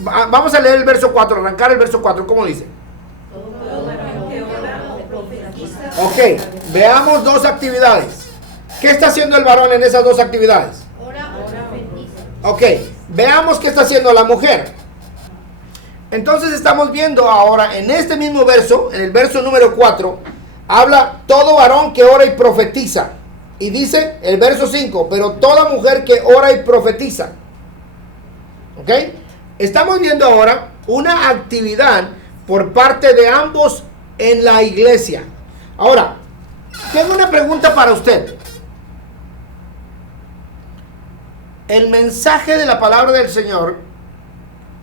Vamos a leer el verso 4, arrancar el verso 4, ¿cómo dice? Ok, veamos dos actividades. ¿Qué está haciendo el varón en esas dos actividades? Ok, veamos qué está haciendo la mujer. Entonces estamos viendo ahora en este mismo verso, en el verso número 4, habla todo varón que ora y profetiza. Y dice el verso 5, pero toda mujer que ora y profetiza. ¿Ok? Estamos viendo ahora una actividad por parte de ambos en la iglesia. Ahora, tengo una pregunta para usted. El mensaje de la palabra del Señor,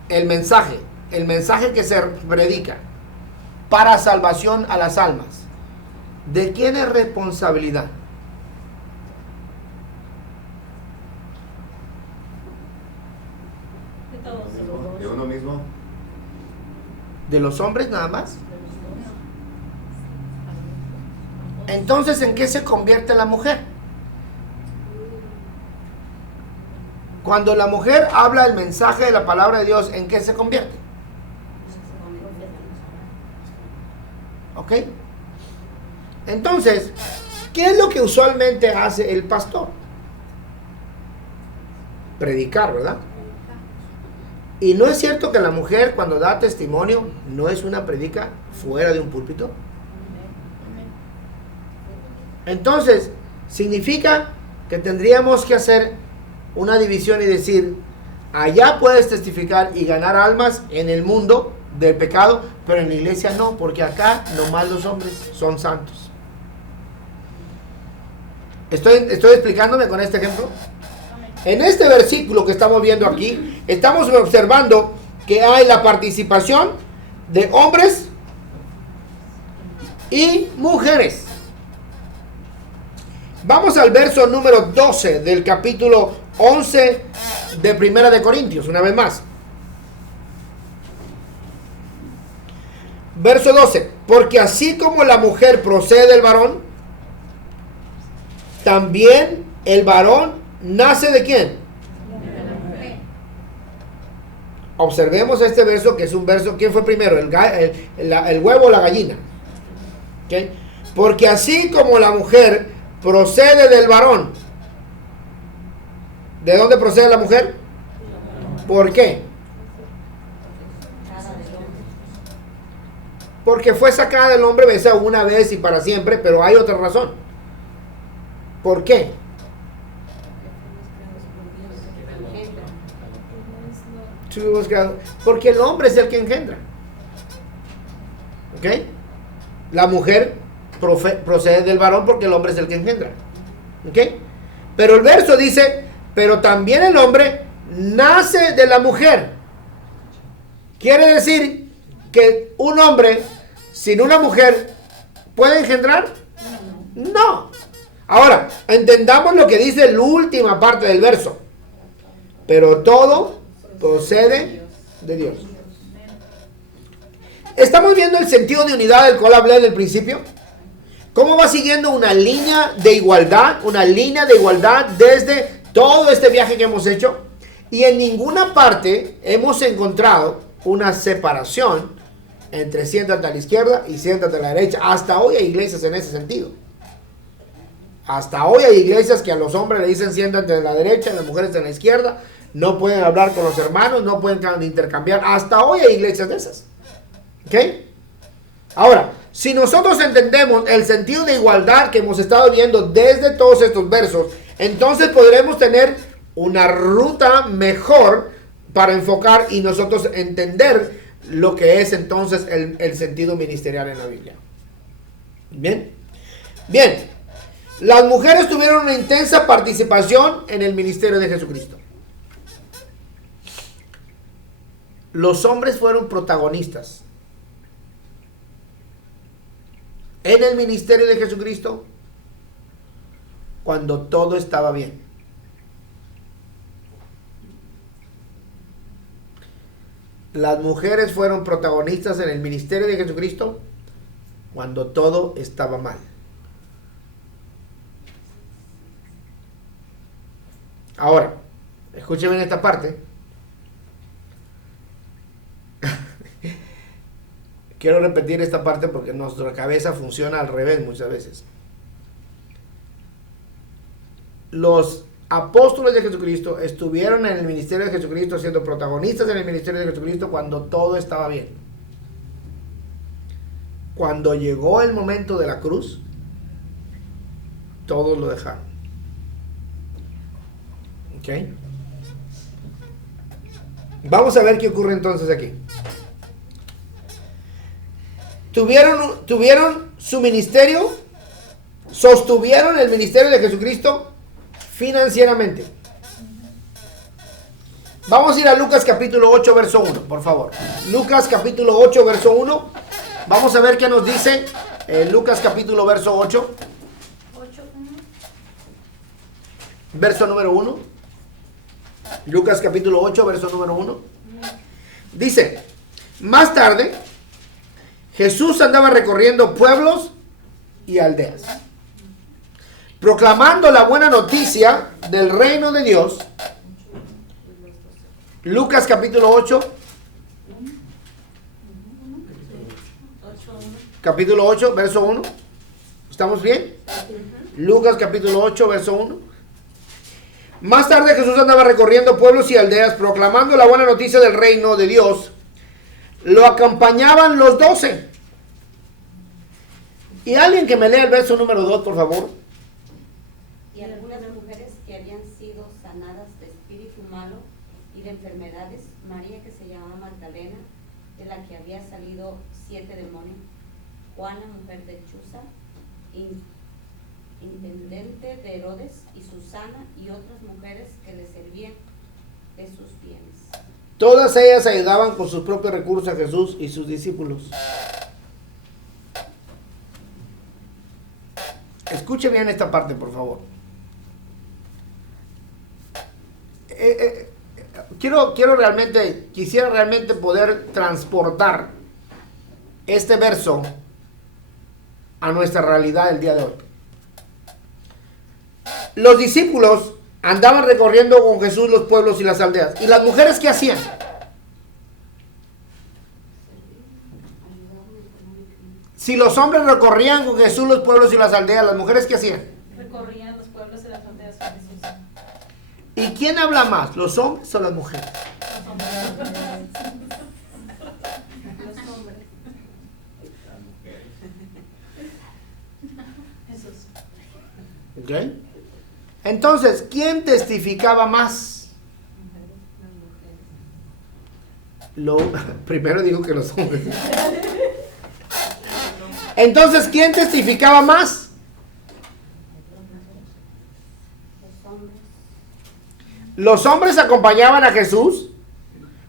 el mensaje que se predica para salvación a las almas, ¿de quién es responsabilidad? ¿De uno mismo? ¿De los hombres nada más? Entonces, ¿en qué se convierte la mujer? Cuando la mujer habla el mensaje de la palabra de Dios, ¿en qué se convierte? ¿Ok? Entonces, ¿qué es lo que usualmente hace el pastor? Predicar, ¿verdad? Y no es cierto que la mujer cuando da testimonio no es una predica fuera de un púlpito. Entonces, significa que tendríamos que hacer una división y decir, allá puedes testificar y ganar almas en el mundo del pecado, pero en la iglesia no, porque acá nomás los hombres son santos. ¿Estoy explicándome con este ejemplo? En este versículo que estamos viendo aquí, estamos observando que hay la participación de hombres y mujeres. Vamos al verso número 12 del capítulo 11 de Primera de Corintios, una vez más. Verso 12. Porque así como la mujer procede del varón, también el varón nace ¿de quién? Observemos este verso, que es un verso, ¿quién fue primero? ¿El huevo o la gallina? ¿Okay? Porque así como la mujer procede del varón, ¿de dónde procede la mujer? ¿Por qué? Porque fue sacada del hombre esa una vez y para siempre, pero hay otra razón. ¿Por qué? Porque el hombre es el que engendra. ¿Ok? La mujer procede del varón porque el hombre es el que engendra. ¿Ok? Pero el verso dice, pero también el hombre nace de la mujer. Quiere decir que un hombre sin una mujer puede engendrar. No. Ahora, entendamos lo que dice la última parte del verso. Pero todo procede de Dios. ¿Estamos viendo el sentido de unidad del cual hablé en el principio? ¿Cómo va siguiendo una línea de igualdad? Una línea de igualdad desde todo este viaje que hemos hecho. Y en ninguna parte hemos encontrado una separación entre siéntate a la izquierda y siéntate a la derecha. Hasta hoy hay iglesias en ese sentido. Hasta hoy hay iglesias que a los hombres le dicen siéntate a la derecha, a las mujeres a la izquierda. No pueden hablar con los hermanos, no pueden intercambiar. Hasta hoy hay iglesias de esas. ¿Ok? Ahora, si nosotros entendemos el sentido de igualdad que hemos estado viendo desde todos estos versos, entonces podremos tener una ruta mejor para enfocar y nosotros entender lo que es entonces el sentido ministerial en la Biblia. ¿Bien? Bien. Las mujeres tuvieron una intensa participación en el ministerio de Jesucristo. Los hombres fueron protagonistas en el ministerio de Jesucristo cuando todo estaba bien. Las mujeres fueron protagonistas en el ministerio de Jesucristo cuando todo estaba mal. Ahora, escúcheme en esta parte. Quiero repetir esta parte porque nuestra cabeza funciona al revés muchas veces. Los apóstoles de Jesucristo estuvieron en el ministerio de Jesucristo, siendo protagonistas en el ministerio de Jesucristo cuando todo estaba bien. Cuando llegó el momento de la cruz, todos lo dejaron. ¿Ok? Vamos a ver qué ocurre entonces aquí. Tuvieron su ministerio, sostuvieron el ministerio de Jesucristo financieramente. Vamos a ir a Lucas capítulo 8, verso 1, por favor. Lucas capítulo 8, verso 1. Vamos a ver qué nos dice Lucas capítulo verso 8. Verso número 1. Lucas capítulo 8, verso número 1. Dice, más tarde, Jesús andaba recorriendo pueblos y aldeas, proclamando la buena noticia del reino de Dios. Lucas capítulo 8. Capítulo 8, verso 1. ¿Estamos bien? Lucas capítulo 8, verso 1. Más tarde Jesús andaba recorriendo pueblos y aldeas, proclamando la buena noticia del reino de Dios. Lo acompañaban los 12. Y alguien que me lea el verso número 2, por favor. Y algunas mujeres que habían sido sanadas de espíritu malo y de enfermedades, María que se llamaba Magdalena, de la que había salido 7 demonios, Juana, mujer de Chuza, intendente de Herodes, y Susana, y otras mujeres que le servían de sus bienes. Todas ellas ayudaban con sus propios recursos a Jesús y sus discípulos. Escuche bien esta parte, por favor. Quisiera realmente poder transportar este verso a nuestra realidad el día de hoy. Los discípulos andaban recorriendo con Jesús los pueblos y las aldeas. ¿Y las mujeres qué hacían? Si los hombres recorrían con Jesús los pueblos y las aldeas, ¿las mujeres qué hacían? Recorrían los pueblos y las aldeas con Jesús. ¿Y quién habla más, los hombres o las mujeres? Los hombres. Los hombres. Jesús. ¿Ok? Entonces, ¿quién testificaba más? Primero digo que los hombres. Entonces, ¿quién testificaba más? Los hombres. Los hombres acompañaban a Jesús,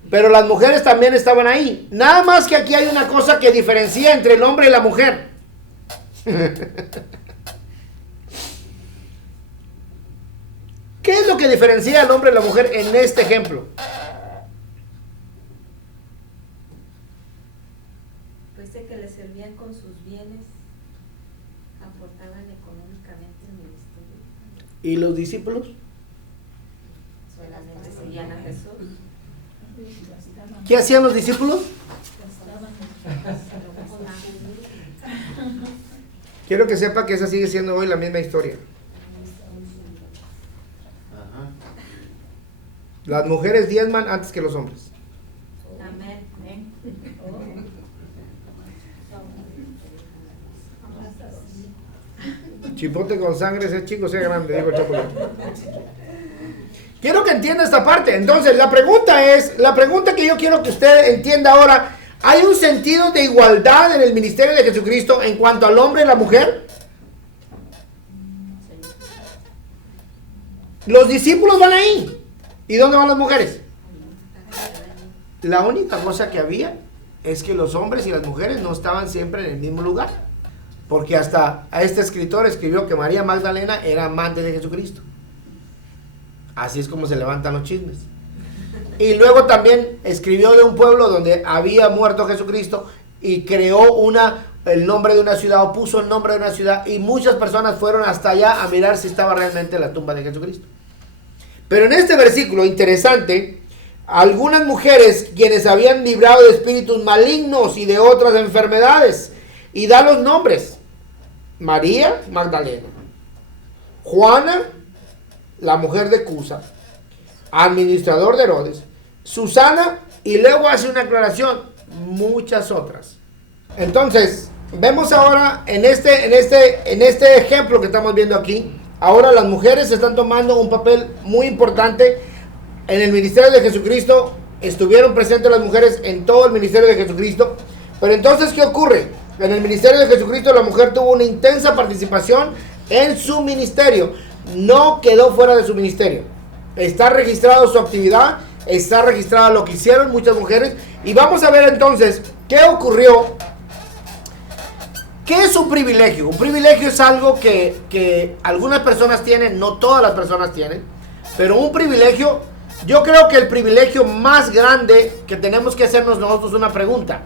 pero las mujeres también estaban ahí. Nada más que aquí hay una cosa que diferencia entre el hombre y la mujer. ¿Qué es lo que diferencia al hombre y la mujer en este ejemplo? Pues de que le servían con sus bienes, aportaban económicamente al ministerio. ¿Y los discípulos? Solamente seguían a Jesús. ¿Qué hacían los discípulos? Quiero que sepa que esa sigue siendo hoy la misma historia. Ajá. Las mujeres diezman antes que los hombres. Amén. Chipote con sangre, sea chico, sea grande, digo el Chapulín. Quiero que entienda esta parte. Entonces, la pregunta que yo quiero que usted entienda ahora, ¿hay un sentido de igualdad en el ministerio de Jesucristo en cuanto al hombre y la mujer? Los discípulos van ahí. ¿Y dónde van las mujeres? La única cosa que había es que los hombres y las mujeres no estaban siempre en el mismo lugar. Porque hasta a este escritor escribió que María Magdalena era amante de Jesucristo. Así es como se levantan los chismes. Y luego también escribió de un pueblo donde había muerto Jesucristo y creó el nombre de una ciudad, o puso el nombre de una ciudad, y muchas personas fueron hasta allá a mirar si estaba realmente la tumba de Jesucristo. Pero en este versículo interesante, algunas mujeres quienes habían librado de espíritus malignos y de otras enfermedades. Y da los nombres. María Magdalena, Juana, la mujer de Cusa, administrador de Herodes, Susana, y luego hace una aclaración, muchas otras. Entonces, vemos ahora en este ejemplo que estamos viendo aquí, ahora las mujeres están tomando un papel muy importante en el ministerio de Jesucristo. Estuvieron presentes las mujeres en todo el ministerio de Jesucristo. Pero entonces, ¿qué ocurre? En el ministerio de Jesucristo la mujer tuvo una intensa participación en su ministerio. No quedó fuera de su ministerio. Está registrado su actividad, está registrado lo que hicieron muchas mujeres. Y vamos a ver entonces qué ocurrió. ¿Qué es un privilegio? Un privilegio es algo que algunas personas tienen, no todas las personas tienen. Pero un privilegio, yo creo que el privilegio más grande que tenemos que hacernos nosotros es una pregunta.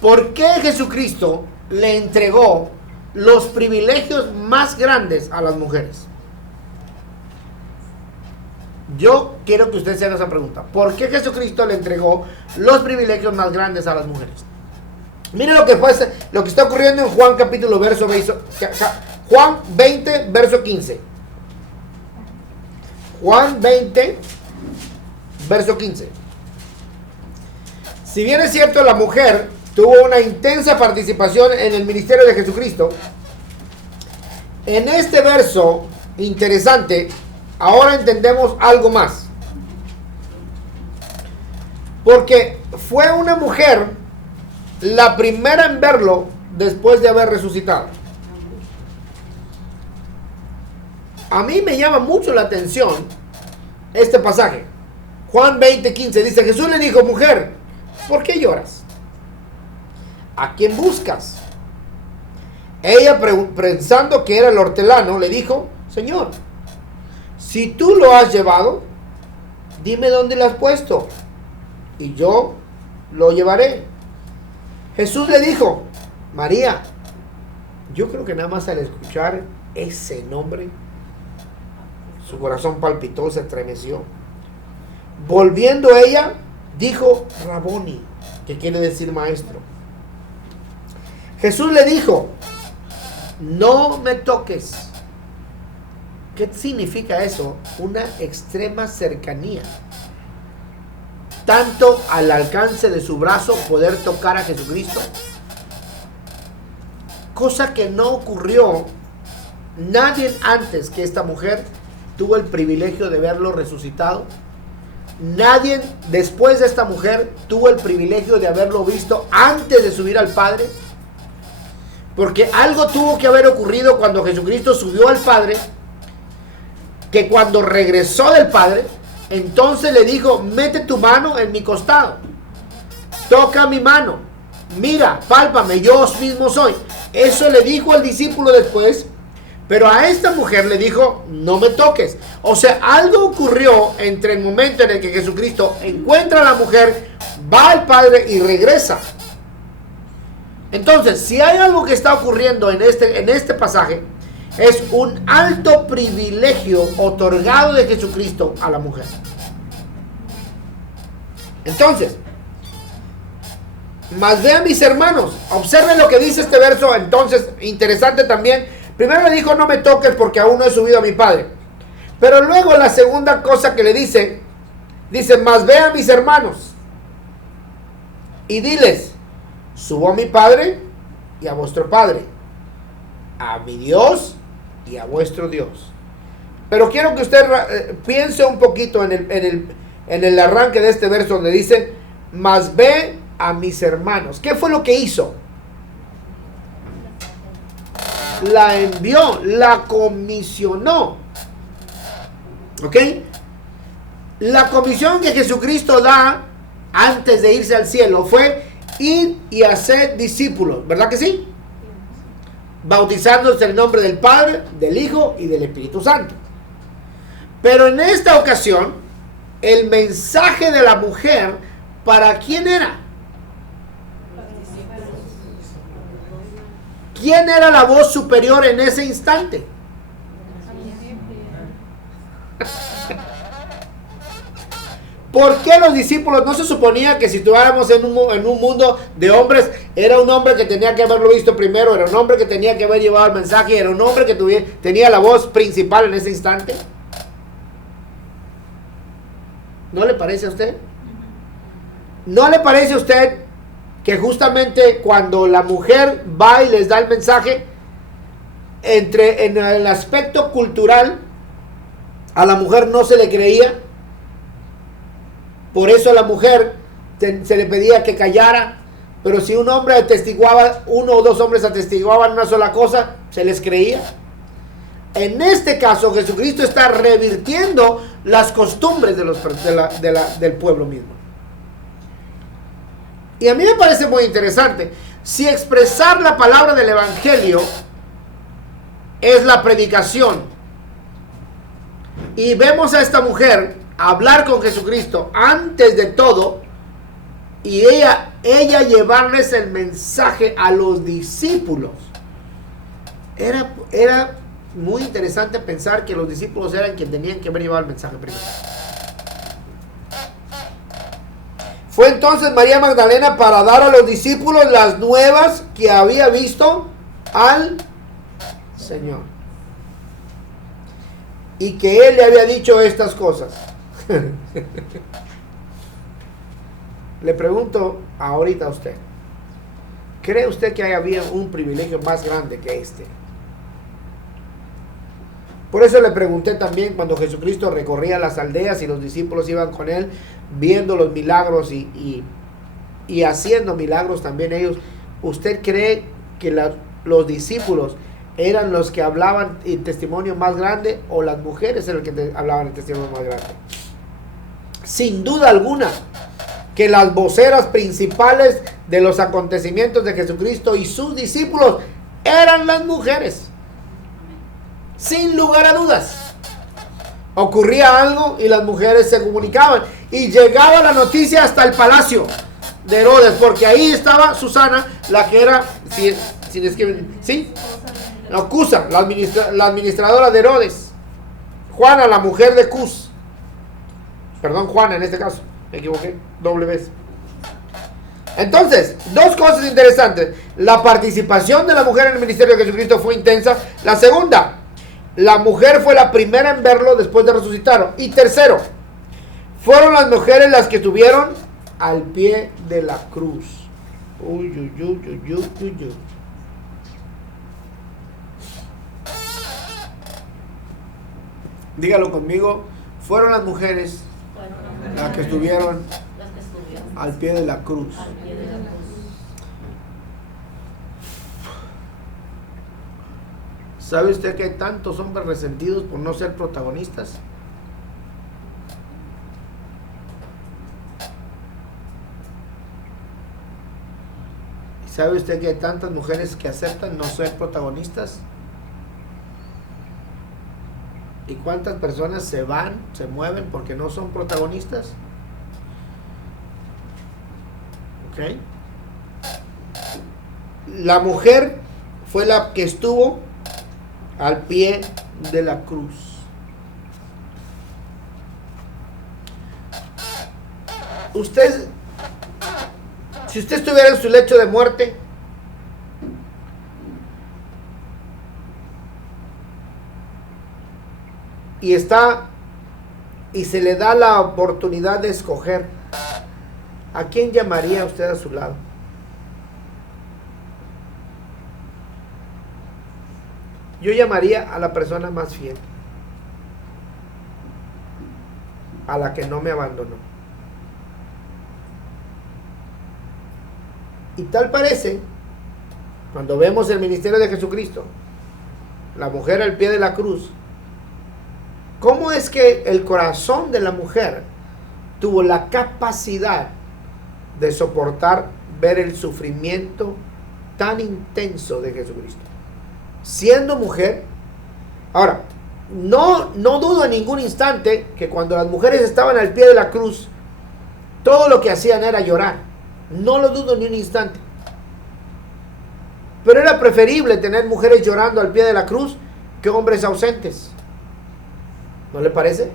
¿Por qué Jesucristo le entregó los privilegios más grandes a las mujeres? Yo quiero que usted se haga esa pregunta. ¿Por qué Jesucristo le entregó los privilegios más grandes a las mujeres? Mire lo que está ocurriendo en Juan capítulo Juan 20 verso 15. Juan 20 verso 15. Si bien es cierto, la mujer tuvo una intensa participación en el ministerio de Jesucristo, en este verso interesante, ahora entendemos algo más. Porque fue una mujer la primera en verlo después de haber resucitado. A mí me llama mucho la atención este pasaje. Juan 20:15 dice: Jesús le dijo, mujer, ¿por qué lloras? ¿A quién buscas? Ella, pensando que era el hortelano, le dijo: Señor, si tú lo has llevado, dime dónde lo has puesto, y yo lo llevaré. Jesús le dijo: María. Yo creo que nada más al escuchar ese nombre, su corazón palpitó, se estremeció. Volviendo ella, dijo: Raboni, que quiere decir maestro. Jesús le dijo: no me toques. ¿Qué significa eso? Una extrema cercanía. Tanto al alcance de su brazo poder tocar a Jesucristo. Cosa que no ocurrió. Nadie antes que esta mujer tuvo el privilegio de verlo resucitado. Nadie después de esta mujer tuvo el privilegio de haberlo visto antes de subir al Padre. Porque algo tuvo que haber ocurrido cuando Jesucristo subió al Padre, que cuando regresó del Padre, entonces le dijo: mete tu mano en mi costado, toca mi mano, mira, pálpame, yo mismo soy. Eso le dijo al discípulo después, pero a esta mujer le dijo: no me toques. O sea, algo ocurrió entre el momento en el que Jesucristo encuentra a la mujer, va al Padre y regresa. Entonces, si hay algo que está ocurriendo en este pasaje, es un alto privilegio otorgado de Jesucristo a la mujer. Entonces, mas vean mis hermanos, observen lo que dice este verso. Entonces, interesante también. Primero le dijo: no me toques porque aún no he subido a mi Padre. Pero luego la segunda cosa que le dice, mas vean mis hermanos y diles: subo a mi Padre y a vuestro Padre, a mi Dios y a vuestro Dios. Pero quiero que usted piense un poquito en el arranque de este verso donde dice: mas ve a mis hermanos. ¿Qué fue lo que hizo? La envió, la comisionó. ¿Ok? La comisión que Jesucristo da antes de irse al cielo fue: id y hacer discípulos, ¿verdad que sí? Bautizándose en el nombre del Padre, del Hijo y del Espíritu Santo. Pero en esta ocasión, el mensaje de la mujer, ¿para quién era? ¿Quién era la voz superior en ese instante? ¿Por qué los discípulos no se suponía que si estuviéramos en un mundo de hombres, era un hombre que tenía que haberlo visto primero, era un hombre que tenía que haber llevado el mensaje, era un hombre que tenía la voz principal en ese instante? ¿No le parece a usted? ¿No le parece a usted que justamente cuando la mujer va y les da el mensaje, en el aspecto cultural, a la mujer no se le creía? Por eso a la mujer se le pedía que callara, pero si un hombre atestiguaba, uno o dos hombres atestiguaban una sola cosa, se les creía. En este caso, Jesucristo está revirtiendo las costumbres del pueblo mismo. Y a mí me parece muy interesante. Si expresar la palabra del Evangelio es la predicación, y vemos a esta mujer hablar con Jesucristo antes de todo, y ella llevarles el mensaje a los discípulos, era muy interesante pensar que los discípulos eran quienes tenían que haber llevado el mensaje primero. Fue entonces María Magdalena para dar a los discípulos las nuevas que había visto al Señor, y que Él le había dicho estas cosas. Le pregunto ahorita a usted, ¿cree usted que había un privilegio más grande que este? Por eso le pregunté también cuando Jesucristo recorría las aldeas y los discípulos iban con Él, viendo los milagros y haciendo milagros también ellos. ¿Usted cree que los discípulos eran los que hablaban el testimonio más grande, o las mujeres eran las que hablaban el testimonio más grande? Sin duda alguna que las voceras principales de los acontecimientos de Jesucristo y sus discípulos eran las mujeres. Sin lugar a dudas. Ocurría algo y las mujeres se comunicaban, y llegaba la noticia hasta el palacio de Herodes, porque ahí estaba Susana, la que era, Cusa, la administradora de Herodes. Juana, la mujer de Cus. Perdón, Juana en este caso, me equivoqué, doble vez. Entonces, dos cosas interesantes. La participación de la mujer en el ministerio de Jesucristo fue intensa. La segunda, la mujer fue la primera en verlo después de resucitar. Y tercero, fueron las mujeres las que estuvieron al pie de la cruz. Dígalo conmigo. Fueron las mujeres las que estuvieron al pie de la cruz. ¿Sabe usted que hay tantos hombres resentidos por no ser protagonistas? ¿Sabe usted que hay tantas mujeres que aceptan no ser protagonistas? ¿Y cuántas personas se mueven porque no son protagonistas? ¿Ok? La mujer fue la que estuvo al pie de la cruz. Si usted estuviera en su lecho de muerte, y se le da la oportunidad de escoger, ¿a quién llamaría usted a su lado? Yo llamaría a la persona más fiel, a la que no me abandonó. Y tal parece, cuando vemos el ministerio de Jesucristo, la mujer al pie de la cruz, ¿cómo es que el corazón de la mujer tuvo la capacidad de soportar ver el sufrimiento tan intenso de Jesucristo? Siendo mujer. Ahora, no dudo en ningún instante que cuando las mujeres estaban al pie de la cruz, todo lo que hacían era llorar. No lo dudo ni un instante. Pero era preferible tener mujeres llorando al pie de la cruz que hombres ausentes. ¿No le parece?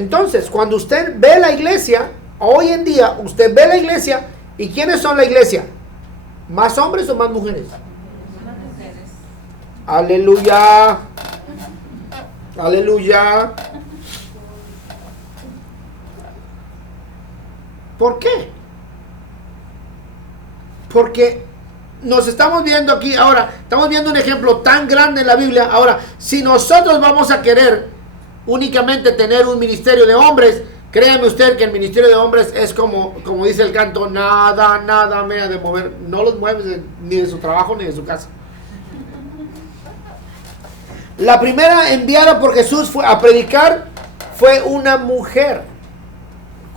Entonces, cuando usted ve la iglesia, hoy en día, usted ve la iglesia, ¿y quiénes son la iglesia? ¿Más hombres o más mujeres? Las mujeres. Aleluya. Aleluya. ¿Por qué? Porque nos estamos viendo aquí, ahora, estamos viendo un ejemplo tan grande en la Biblia. Ahora, si nosotros vamos a querer únicamente tener un ministerio de hombres, créame usted que el ministerio de hombres es como dice el canto, nada me ha de mover, no los mueves ni de su trabajo ni de su casa. La primera enviada por Jesús a predicar fue una mujer.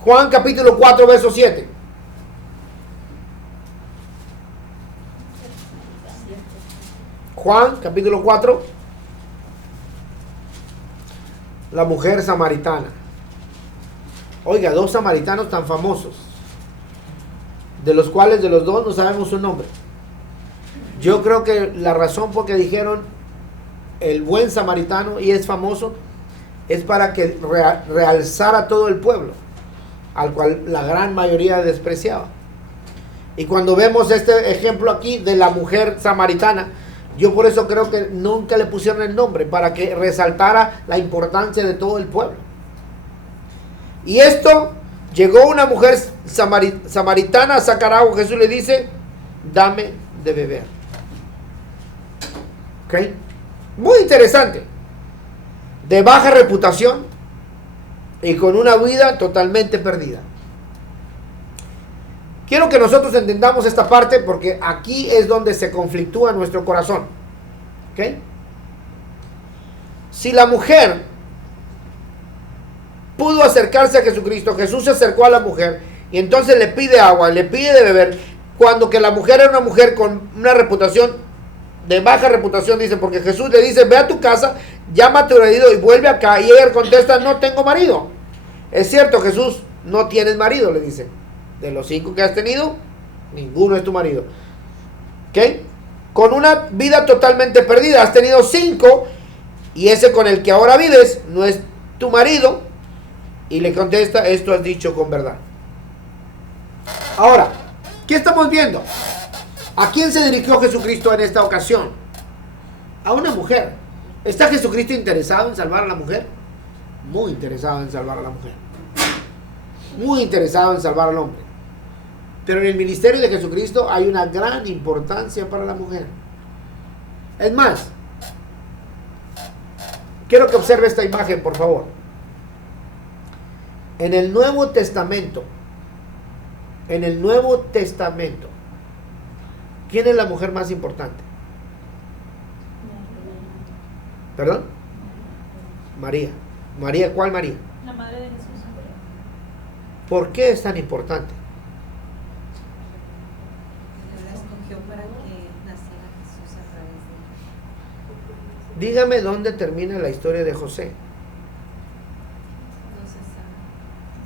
Juan capítulo 4, verso 7. Juan capítulo 4. La mujer samaritana. Oiga, dos samaritanos tan famosos, de los cuales de los dos no sabemos su nombre. Yo creo que la razón por que dijeron el buen samaritano y es famoso es para que realzara a todo el pueblo, al cual la gran mayoría despreciaba. Y cuando vemos este ejemplo aquí de la mujer samaritana, yo por eso creo que nunca le pusieron el nombre, para que resaltara la importancia de todo el pueblo. Y esto, llegó una mujer samaritana a sacar agua. Jesús le dice, dame de beber. ¿Ok? Muy interesante. De baja reputación y con una vida totalmente perdida. Quiero que nosotros entendamos esta parte porque aquí es donde se conflictúa nuestro corazón. ¿Ok? Si la mujer pudo acercarse a Jesucristo, Jesús se acercó a la mujer y entonces le pide agua, le pide de beber, cuando que la mujer era una mujer con una reputación de baja reputación, dice, porque Jesús le dice, ve a tu casa, llama a tu marido y vuelve acá, y ella contesta, no tengo marido. Es cierto, Jesús, no tienes marido, le dice. De los 5 que has tenido, ninguno es tu marido. ¿Ok? Con una vida totalmente perdida, has tenido 5 y ese con el que ahora vives no es tu marido. Y le contesta, esto has dicho con verdad. Ahora, ¿qué estamos viendo? ¿A quién se dirigió Jesucristo en esta ocasión? A una mujer. ¿Está Jesucristo interesado en salvar a la mujer? Muy interesado en salvar a la mujer. Muy interesado en salvar al hombre. Pero en el ministerio de Jesucristo hay una gran importancia para la mujer. Es más, quiero que observe esta imagen, por favor. En el Nuevo Testamento, ¿quién es la mujer más importante? ¿Perdón? María. ¿María cuál María? La madre de Jesús. ¿Por qué es tan importante? Él la escogió para que naciera Jesús a través de él. Dígame dónde termina la historia de José. No se sabe.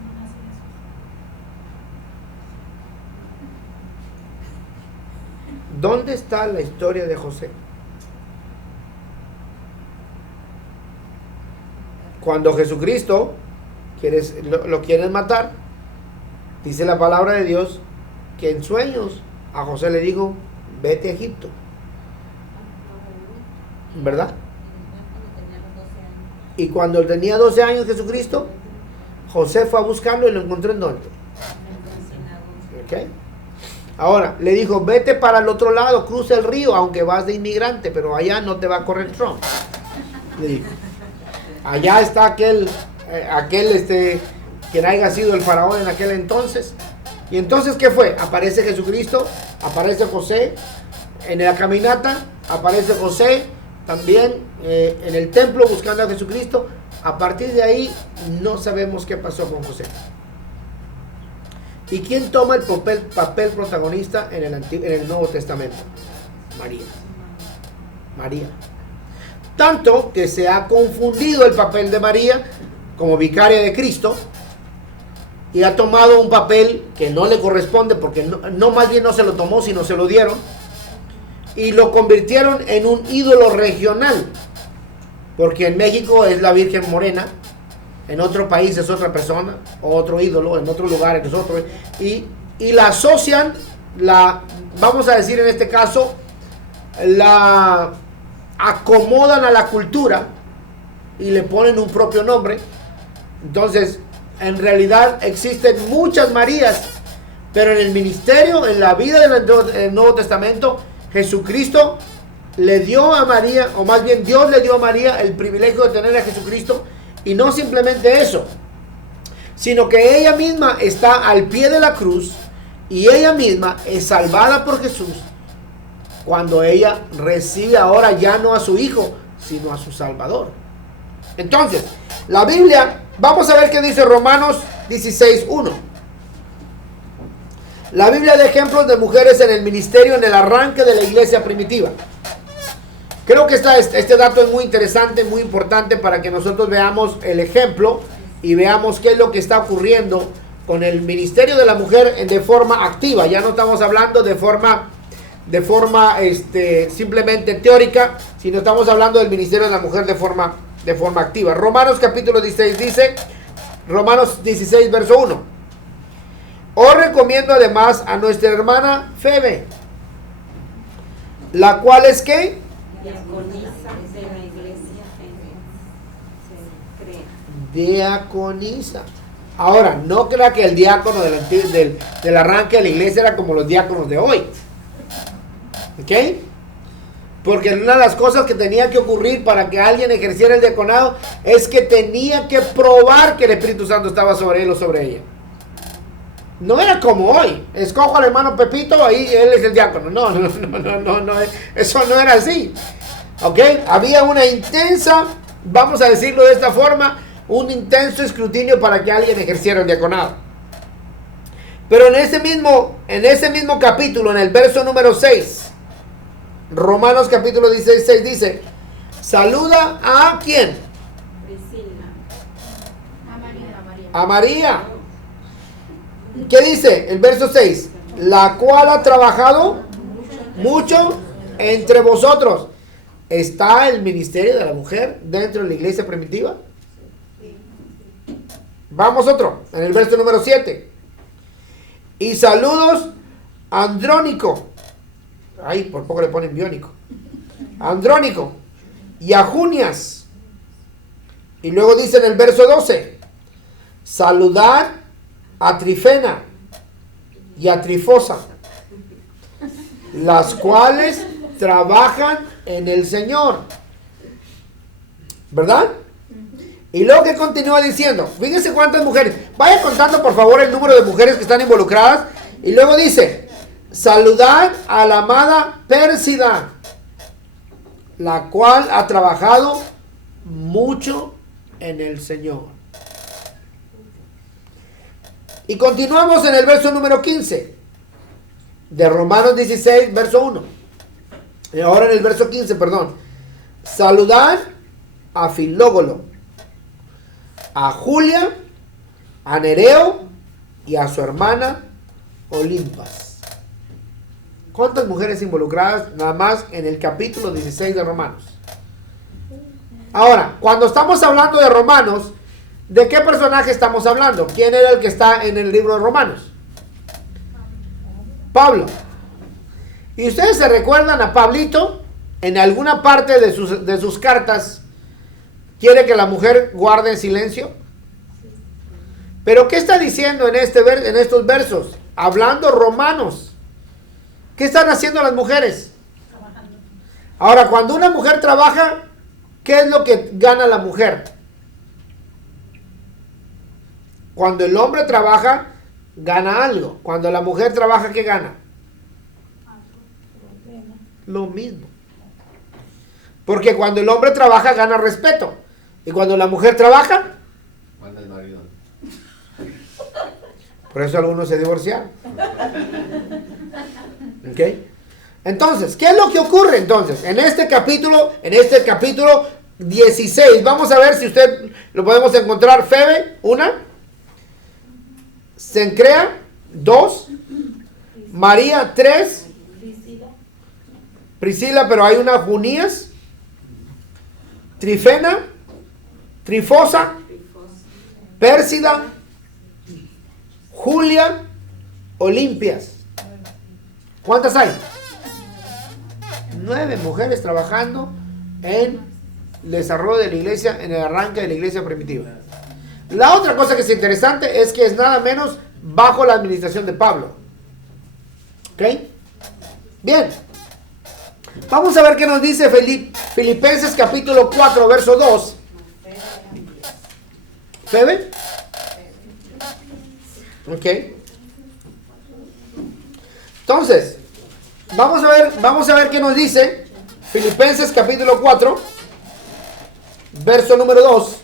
No nace Jesús. ¿Dónde está la historia de José? Cuando Jesucristo lo quieren matar, dice la palabra de Dios que en sueños a José le dijo, vete a Egipto. ¿Verdad? Y cuando él tenía 12 años Jesucristo, José fue a buscarlo y lo encontró ¿en dónde? ¿Ok? Ahora, le dijo, vete para el otro lado, cruza el río, aunque vas de inmigrante, pero allá no te va a correr Trump. Le dijo. Allá está aquel quien haya sido el faraón en aquel entonces. Y entonces, ¿qué fue? Aparece Jesucristo, aparece José en la caminata, aparece José también en el templo buscando a Jesucristo. A partir de ahí, no sabemos qué pasó con José. ¿Y quién toma el papel protagonista en el Nuevo Testamento? María. María. Tanto que se ha confundido el papel de María como vicaria de Cristo y ha tomado un papel que no le corresponde, porque no más bien no se lo tomó, sino se lo dieron, y lo convirtieron en un ídolo regional, porque en México es la Virgen Morena en otro país es otra persona, otro ídolo, en otro lugar es otro, y la asocian, vamos a decir en este caso, la acomodan a la cultura y le ponen un propio nombre. Entonces, en realidad existen muchas Marías, pero en el ministerio, en la vida del Nuevo Testamento, Jesucristo le dio a María, o más bien Dios le dio a María el privilegio de tener a Jesucristo, y no simplemente eso, sino que ella misma está al pie de la cruz y ella misma es salvada por Jesús cuando ella recibe ahora ya no a su hijo, sino a su Salvador. Entonces, la Biblia, vamos a ver qué dice Romanos 16:1. La Biblia de ejemplos de mujeres en el ministerio en el arranque de la iglesia primitiva. Creo que este dato es muy interesante, muy importante para que nosotros veamos el ejemplo y veamos qué es lo que está ocurriendo con el ministerio de la mujer de forma activa. Ya no estamos hablando de forma simplemente teórica, sino estamos hablando del ministerio de la mujer de forma activa. Romanos capítulo 16 dice, Romanos 16 verso 1. Os recomiendo además a nuestra hermana Febe, la cual es ¿qué? Diaconisa de la iglesia se crea. Diaconisa. Ahora, no crea que el diácono del arranque de la iglesia era como los diáconos de hoy. ¿Ok? Porque una de las cosas que tenía que ocurrir para que alguien ejerciera el diaconado es que tenía que probar que el Espíritu Santo estaba sobre él o sobre ella. No era como hoy, escojo al hermano Pepito, ahí él es el diácono. No, eso no era así. ¿Ok? Había una intensa, vamos a decirlo de esta forma, un intenso escrutinio para que alguien ejerciera el diaconado. Pero en ese mismo capítulo, en el verso número 6, Romanos capítulo 16 dice, saluda a ¿quién? Priscila. A María. ¿Qué dice el verso 6? La cual ha trabajado mucho entre vosotros. ¿Está el ministerio de la mujer dentro de la iglesia primitiva? Vamos otro, en el verso número 7. Y saludos a Andrónico. Ay, por poco le ponen biónico. Andrónico. Y a Junias. Y luego dice en el verso 12. Saludar a Trifena y a Trifosa, las cuales trabajan en el Señor. ¿Verdad? Y luego que continúa diciendo, fíjense cuántas mujeres, vaya contando por favor el número de mujeres que están involucradas, y luego dice, saludar a la amada Pérsida, la cual ha trabajado mucho en el Señor. Y continuamos en el verso número 15 de Romanos 16, verso 1. Y ahora en el verso 15, perdón. Saludar a Filógolo, a Julia, a Nereo y a su hermana Olimpas. ¿Cuántas mujeres involucradas nada más en el capítulo 16 de Romanos? Ahora, cuando estamos hablando de Romanos, ¿de qué personaje estamos hablando? ¿Quién era el que está en el libro de Romanos? Pablo. ¿Y ustedes se recuerdan a Pablito? En alguna parte de sus cartas, ¿quiere que la mujer guarde silencio? ¿Pero qué está diciendo en estos versos? Hablando Romanos. ¿Qué están haciendo las mujeres? Trabajando. Ahora, cuando una mujer trabaja, ¿qué es lo que gana la mujer? Cuando el hombre trabaja, gana algo. Cuando la mujer trabaja, ¿qué gana? Lo mismo. Porque cuando el hombre trabaja, gana respeto. Y cuando la mujer trabaja, manda el marido. Por eso algunos se divorciaron. ¿Ok? Entonces, ¿qué es lo que ocurre entonces? En este capítulo 16, vamos a ver si usted lo podemos encontrar. Febe, 1. Cencrea, 2. María, 3. Priscila, pero hay una Junías. Trifena, Trifosa Pérsida, Julia, Olimpias. ¿Cuántas hay? 9 mujeres trabajando en el desarrollo de la iglesia, en el arranque de la iglesia primitiva. La otra cosa que es interesante es que es nada menos bajo la administración de Pablo. ¿Ok? Bien. Vamos a ver qué nos dice Filipenses capítulo 4, verso 2. ¿Febe? Ok. Entonces, vamos a ver qué nos dice Filipenses capítulo 4, verso número 2.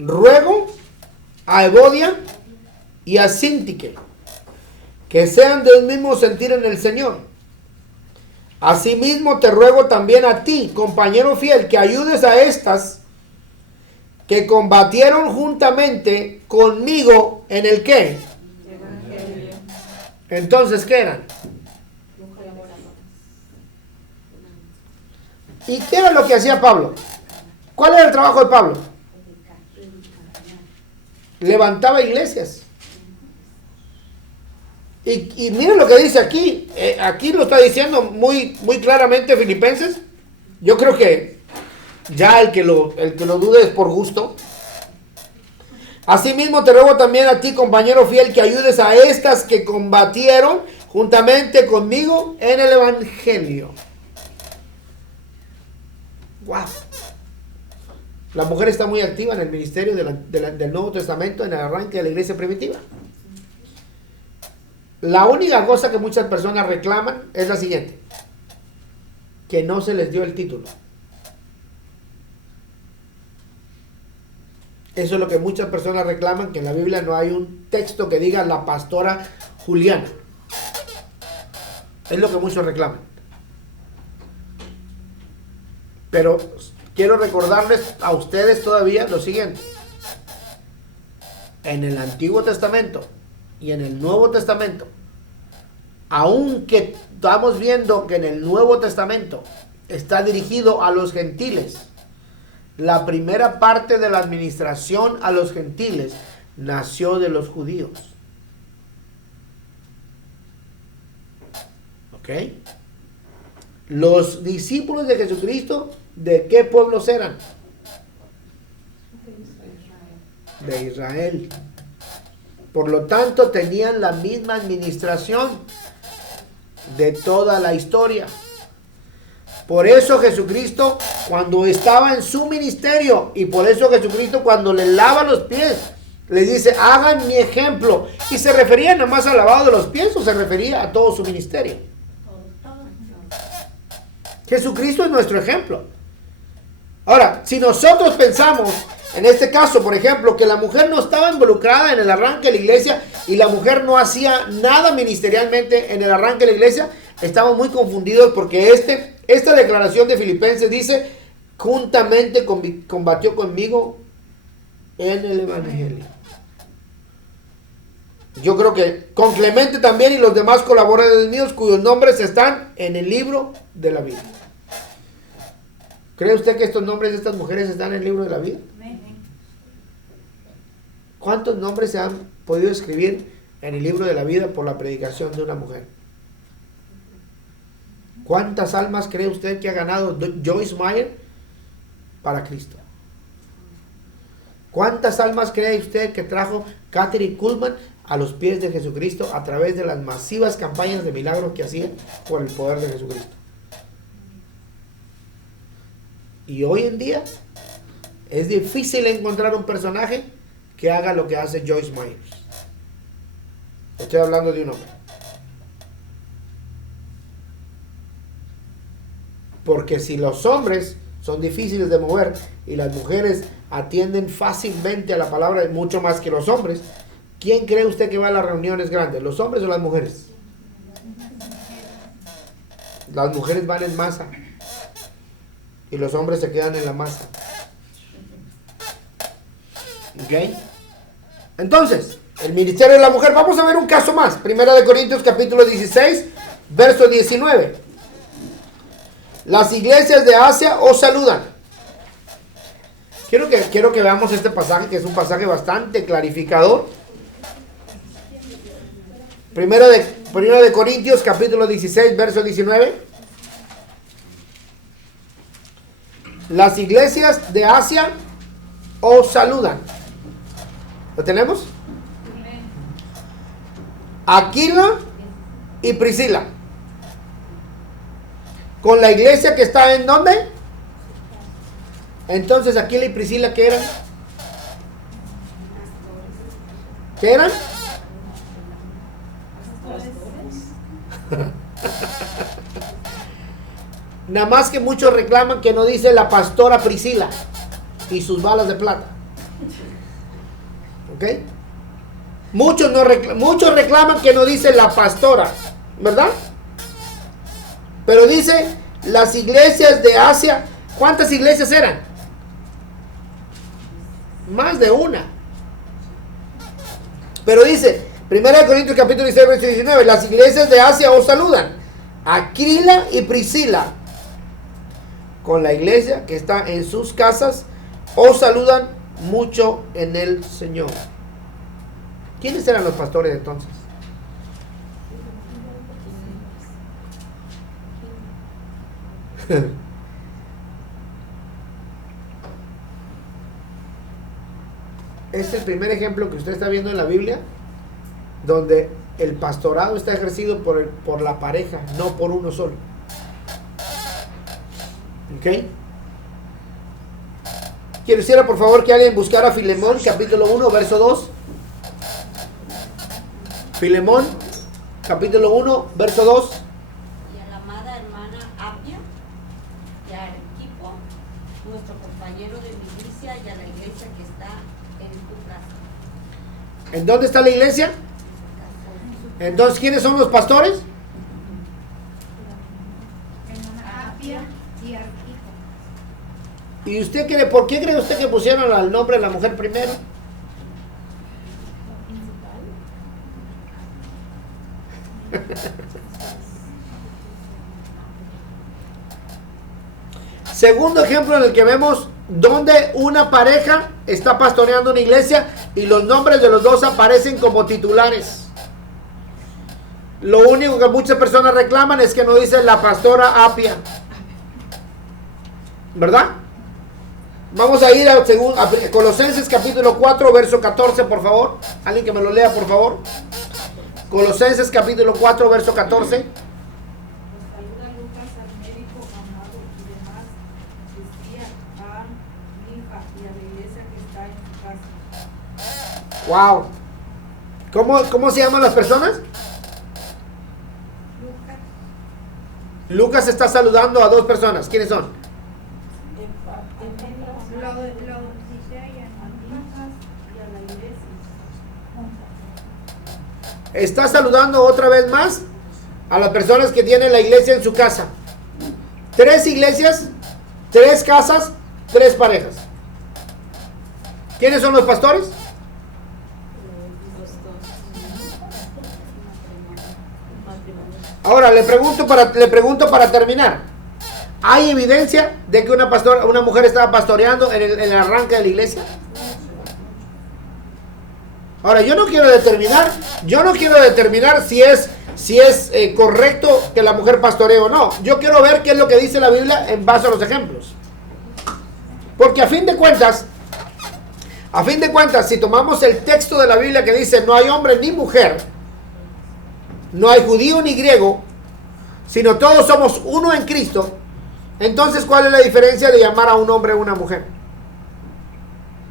Ruego a Evodia y a Síntique que sean del mismo sentir en el Señor. Asimismo te ruego también a ti, compañero fiel, que ayudes a estas que combatieron juntamente conmigo en el ¿qué? Evangelio. Entonces, ¿qué eran? ¿Y qué era lo que hacía Pablo? ¿Cuál era el trabajo de Pablo? Levantaba iglesias. Y miren lo que dice aquí. Aquí lo está diciendo muy claramente Filipenses. Yo creo que ya el que lo dude es por gusto. Asimismo te ruego también a ti, compañero fiel, que ayudes a estas que combatieron juntamente conmigo en el Evangelio. Wow. La mujer está muy activa en el ministerio del Nuevo Testamento, en el arranque de la iglesia primitiva. La única cosa que muchas personas reclaman es la siguiente: que no se les dio el título. Eso es lo que muchas personas reclaman, que en la Biblia no hay un texto que diga la pastora Juliana. Es lo que muchos reclaman. Pero quiero recordarles a ustedes todavía lo siguiente. En el Antiguo Testamento y en el Nuevo Testamento, aunque estamos viendo que en el Nuevo Testamento está dirigido a los gentiles, la primera parte de la administración a los gentiles nació de los judíos. ¿Ok? Los discípulos de Jesucristo, ¿de qué pueblos eran? De Israel. Por lo tanto, tenían la misma administración de toda la historia. Por eso Jesucristo, cuando estaba en su ministerio, y por eso Jesucristo cuando le lava los pies, les dice, hagan mi ejemplo. ¿Y se refería nada más al lavado de los pies o se refería a todo su ministerio? Jesucristo es nuestro ejemplo. Ahora, si nosotros pensamos, en este caso, por ejemplo, que la mujer no estaba involucrada en el arranque de la iglesia y la mujer no hacía nada ministerialmente en el arranque de la iglesia, estamos muy confundidos, porque esta declaración de Filipenses dice, juntamente combatió conmigo en el Evangelio. Yo creo que con Clemente también y los demás colaboradores míos cuyos nombres están en el libro de la vida. ¿Cree usted que estos nombres de estas mujeres están en el libro de la vida? ¿Cuántos nombres se han podido escribir en el libro de la vida por la predicación de una mujer? ¿Cuántas almas cree usted que ha ganado Joyce Meyer para Cristo? ¿Cuántas almas cree usted que trajo Catherine Kuhlman a los pies de Jesucristo a través de las masivas campañas de milagros que hacía por el poder de Jesucristo? Y hoy en día es difícil encontrar un personaje que haga lo que hace Joyce Meyer. Estoy hablando de un hombre. Porque si los hombres son difíciles de mover y las mujeres atienden fácilmente a la palabra mucho más que los hombres, ¿quién cree usted que va a las reuniones grandes? ¿Los hombres o las mujeres? Las mujeres van en masa y los hombres se quedan en la masa. ¿Ok? Entonces, el ministerio de la mujer. Vamos a ver un caso más. Primera de Corintios capítulo 16, verso 19. Las iglesias de Asia os saludan. Quiero que veamos este pasaje, que es un pasaje bastante clarificador. Primero de Corintios, capítulo 16, verso 19. Las iglesias de Asia os saludan. ¿Lo tenemos? Aquila y Priscila. Con la iglesia que está en ¿dónde? Entonces Aquila y Priscila, ¿qué eran? ¿Qué eran? Nada más que muchos reclaman que no dice la pastora Priscila y sus balas de plata. ¿Ok? Muchos reclaman que no dice la pastora, ¿verdad? Pero dice las iglesias de Asia. ¿Cuántas iglesias eran? Más de una. Pero dice, 1 Corintios capítulo 16, verso 19, las iglesias de Asia os saludan. Aquila y Priscila, con la iglesia que está en sus casas, os saludan mucho en el Señor. ¿Quiénes eran los pastores entonces? Este es el primer ejemplo que usted está viendo en la Biblia donde el pastorado está ejercido por la pareja, no por uno solo. ¿Ok? Quisiera por favor que alguien buscara Filemón, capítulo 1, verso 2. Filemón, capítulo 1, verso 2. Y a la amada hermana Apia, y a Arquipo, nuestro compañero de milicia, y a la iglesia que está en tu casa. ¿En dónde está la iglesia? Entonces, ¿quiénes son los pastores? Apia y Arquipo. ¿Y usted por qué cree usted que pusieron al nombre de la mujer primero? Segundo ejemplo en el que vemos donde una pareja está pastoreando una iglesia y los nombres de los dos aparecen como titulares. Lo único que muchas personas reclaman es que no dice la pastora Apia, ¿verdad? Vamos a ir a Colosenses capítulo 4, verso 14, por favor. Alguien que me lo lea, por favor. Colosenses capítulo 4, verso 14. Nos saluda Lucas, al médico amado y demás, decía a mi hija y a la iglesia que está en su casa. Wow. ¿Cómo se llaman las personas? Lucas está saludando a dos personas. ¿Quiénes son? Está saludando otra vez más a las personas que tienen la iglesia en su casa. 3 iglesias, 3 casas, 3 parejas. ¿Quiénes son los pastores? Ahora le pregunto para terminar. ¿Hay evidencia de que una mujer estaba pastoreando en el arranque de la iglesia? Ahora, yo no quiero determinar si es correcto que la mujer pastoree o no. Yo quiero ver qué es lo que dice la Biblia en base a los ejemplos. Porque a fin de cuentas, si tomamos el texto de la Biblia que dice no hay hombre ni mujer, no hay judío ni griego, sino todos somos uno en Cristo, entonces ¿cuál es la diferencia de llamar a un hombre o una mujer?